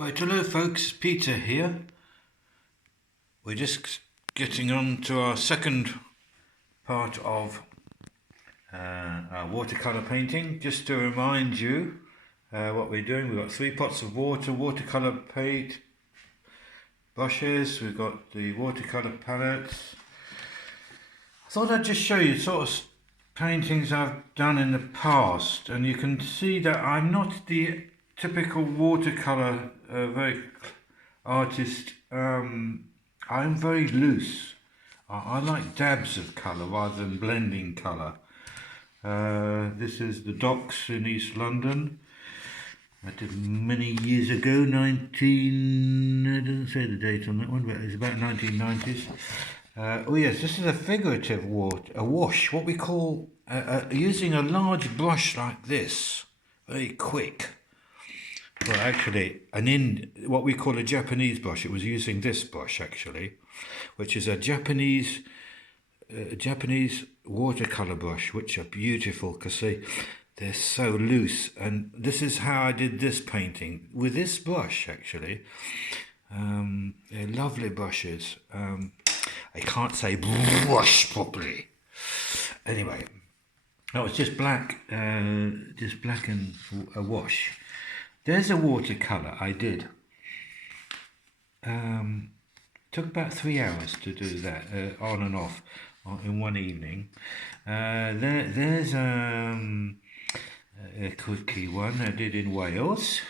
Right, hello folks, Peter here. We're just getting on to our second part of our watercolour painting. Just to remind you what we're doing, we've got 3 pots of water, watercolour paint brushes, we've got the watercolour palettes. I thought I'd just show you sort of paintings I've done in the past, and you can see that I'm not the typical watercolour very artist. I'm very loose. I like dabs of colour rather than blending colour. This is the docks in East London. I did many years ago, I didn't say the date on that one, but it was about 1990s. Oh yes, this is a figurative a wash, what we call, using a large brush like this, very quick. Well, actually, what we call a Japanese brush, it was using this brush actually, which is a Japanese watercolor brush, which are beautiful because they're so loose. And this is how I did this painting with this brush actually. They're lovely brushes. I can't say brush properly. Anyway, that was just black and a wash. There's a watercolour I did. Took about 3 hours to do that, on and off, in one evening. There's a cookie one I did in Wales.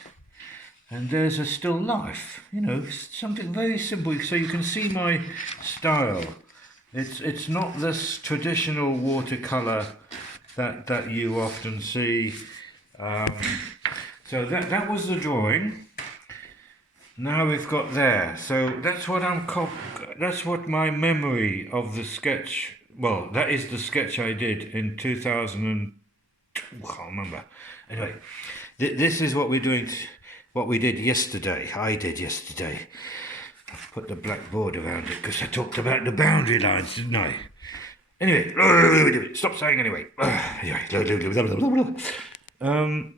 And there's a still life, you know, something very simple, so you can see my style. It's not this traditional watercolour that you often see. So that was the drawing. Now we've got there. So that's what my memory of the sketch. Well, that is the sketch I did in 2000. I can't remember. Anyway, this is what we're doing. What we did yesterday. I did yesterday. I've put the black board around it because I talked about the boundary lines, didn't I? Anyway, stop saying anyway.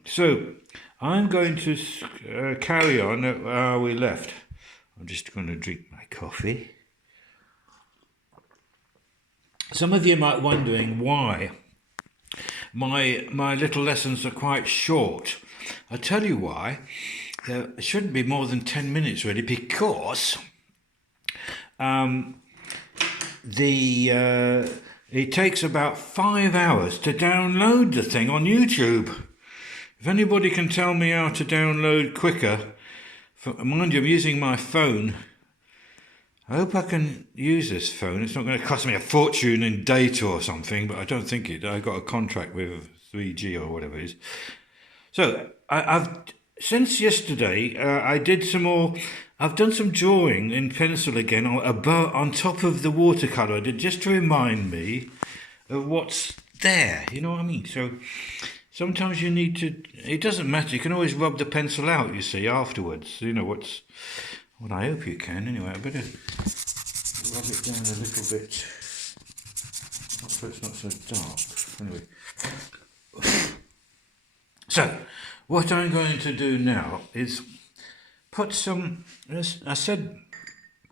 So I'm going to carry on where we left. I'm just going to drink my coffee. Some of you might be wondering why my little lessons are quite short. I'll tell you why. It shouldn't be more than 10 minutes really, because it takes about 5 hours to download the thing on YouTube. If anybody can tell me how to download quicker, mind you, I'm using my phone. I hope I can use this phone. It's not going to cost me a fortune in data or something, but I don't think it. I got a contract with 3G or whatever it is. So I've since yesterday I did some more. I've done some drawing in pencil again on top of the watercolor I did, just to remind me of what's there. You know what I mean? So sometimes you need to. It doesn't matter. You can always rub the pencil out. You see afterwards. You know what's. Well, I hope you can. Anyway, I better rub it down a little bit, so it's not so dark. Anyway. So, what I'm going to do now is put some, as I said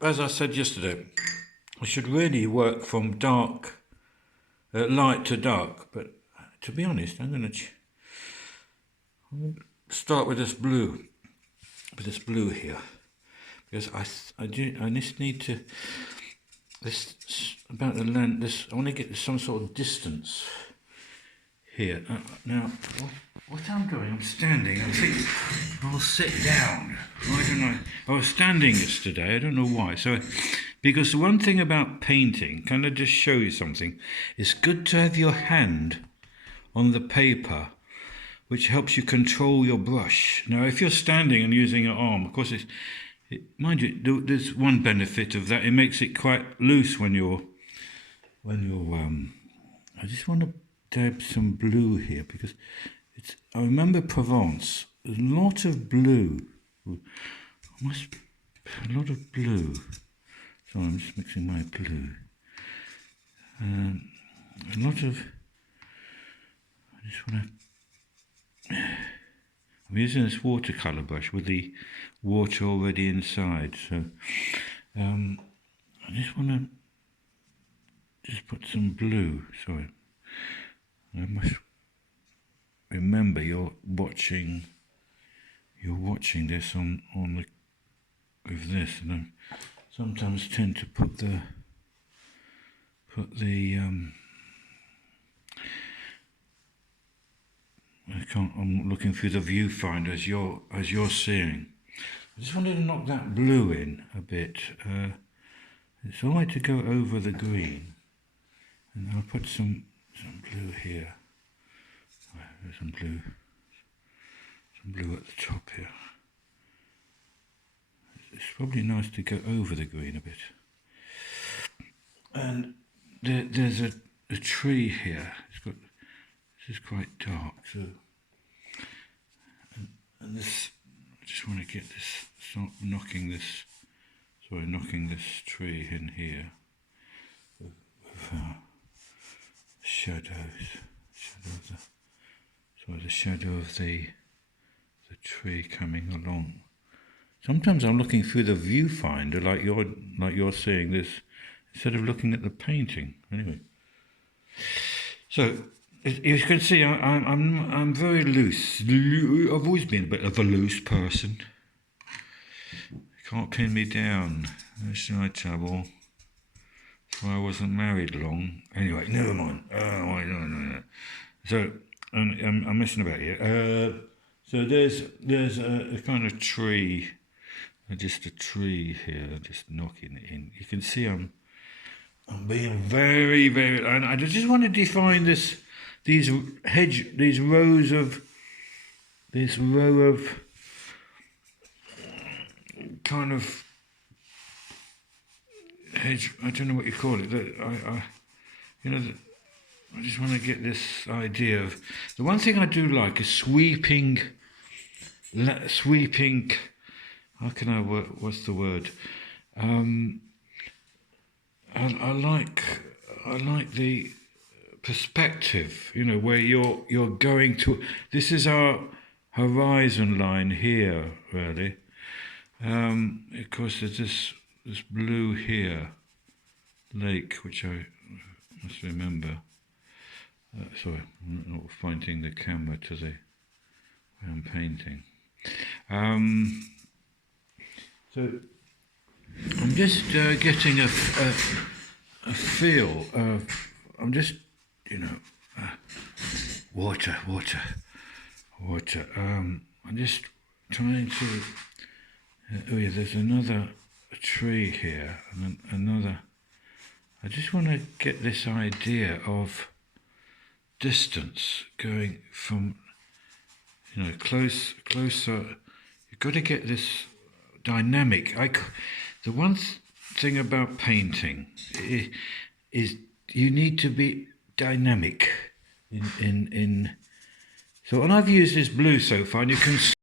yesterday, I should really work from light to dark, but to be honest, I'm going to start with this blue here, because I just need to, about the length, I want to get some sort of distance here. Now, what I'm doing, I'm standing. I think I'll sit down. Why don't I? I was standing yesterday. I don't know why. Because the one thing about painting, can I just show you something? It's good to have your hand on the paper, which helps you control your brush. Now, if you're standing and using your arm, of course, mind you, there's one benefit of that. It makes it quite loose when you're. I just want to dab some blue here because I remember Provence. There's a lot of blue. A lot of blue. So I'm just mixing my blue. A lot of. I just want to. I'm using this watercolour brush with the water already inside, so I just want to just put some blue. Sorry, I must remember you're watching this on the with this, and I sometimes tend to put the I'm looking through the viewfinder as you're seeing. I just wanted to knock that blue in a bit. It's all right to go over the green, and I'll put some blue here. There's some blue at the top here. It's probably nice to go over the green a bit. And there's a tree here. This is quite dark, so and this. I just want to get this. Start knocking this tree in here with shadows. The shadow of the tree coming along. Sometimes I'm looking through the viewfinder, like you're seeing this, instead of looking at the painting. Anyway, so you can see I'm very loose. I've always been a bit of a loose person. You can't pin me down. That's my trouble. That's why I wasn't married long. Anyway, never mind. No. So I'm messing about here. So there's a kind of tree. Just a tree here, just knocking it in. You can see I'm being very, very. And I just want to define these row of kind of hedge. I don't know what you call it. I just want to get this idea of the one thing I do like is sweeping. How can I work? What's the word? I like the perspective. You know, where you're going to. This is our horizon line here, really. Of course, there's this blue here, lake, which I must remember. Sorry, I'm not pointing the camera to the where I'm painting. So I'm just getting a feel of, I'm just, water. I'm just trying to, yeah, there's another tree here, and another, I just want to get this idea of distance going from, closer. You've got to get this dynamic. The one thing about painting is you need to be dynamic in. So, and I've used this blue so far, and you can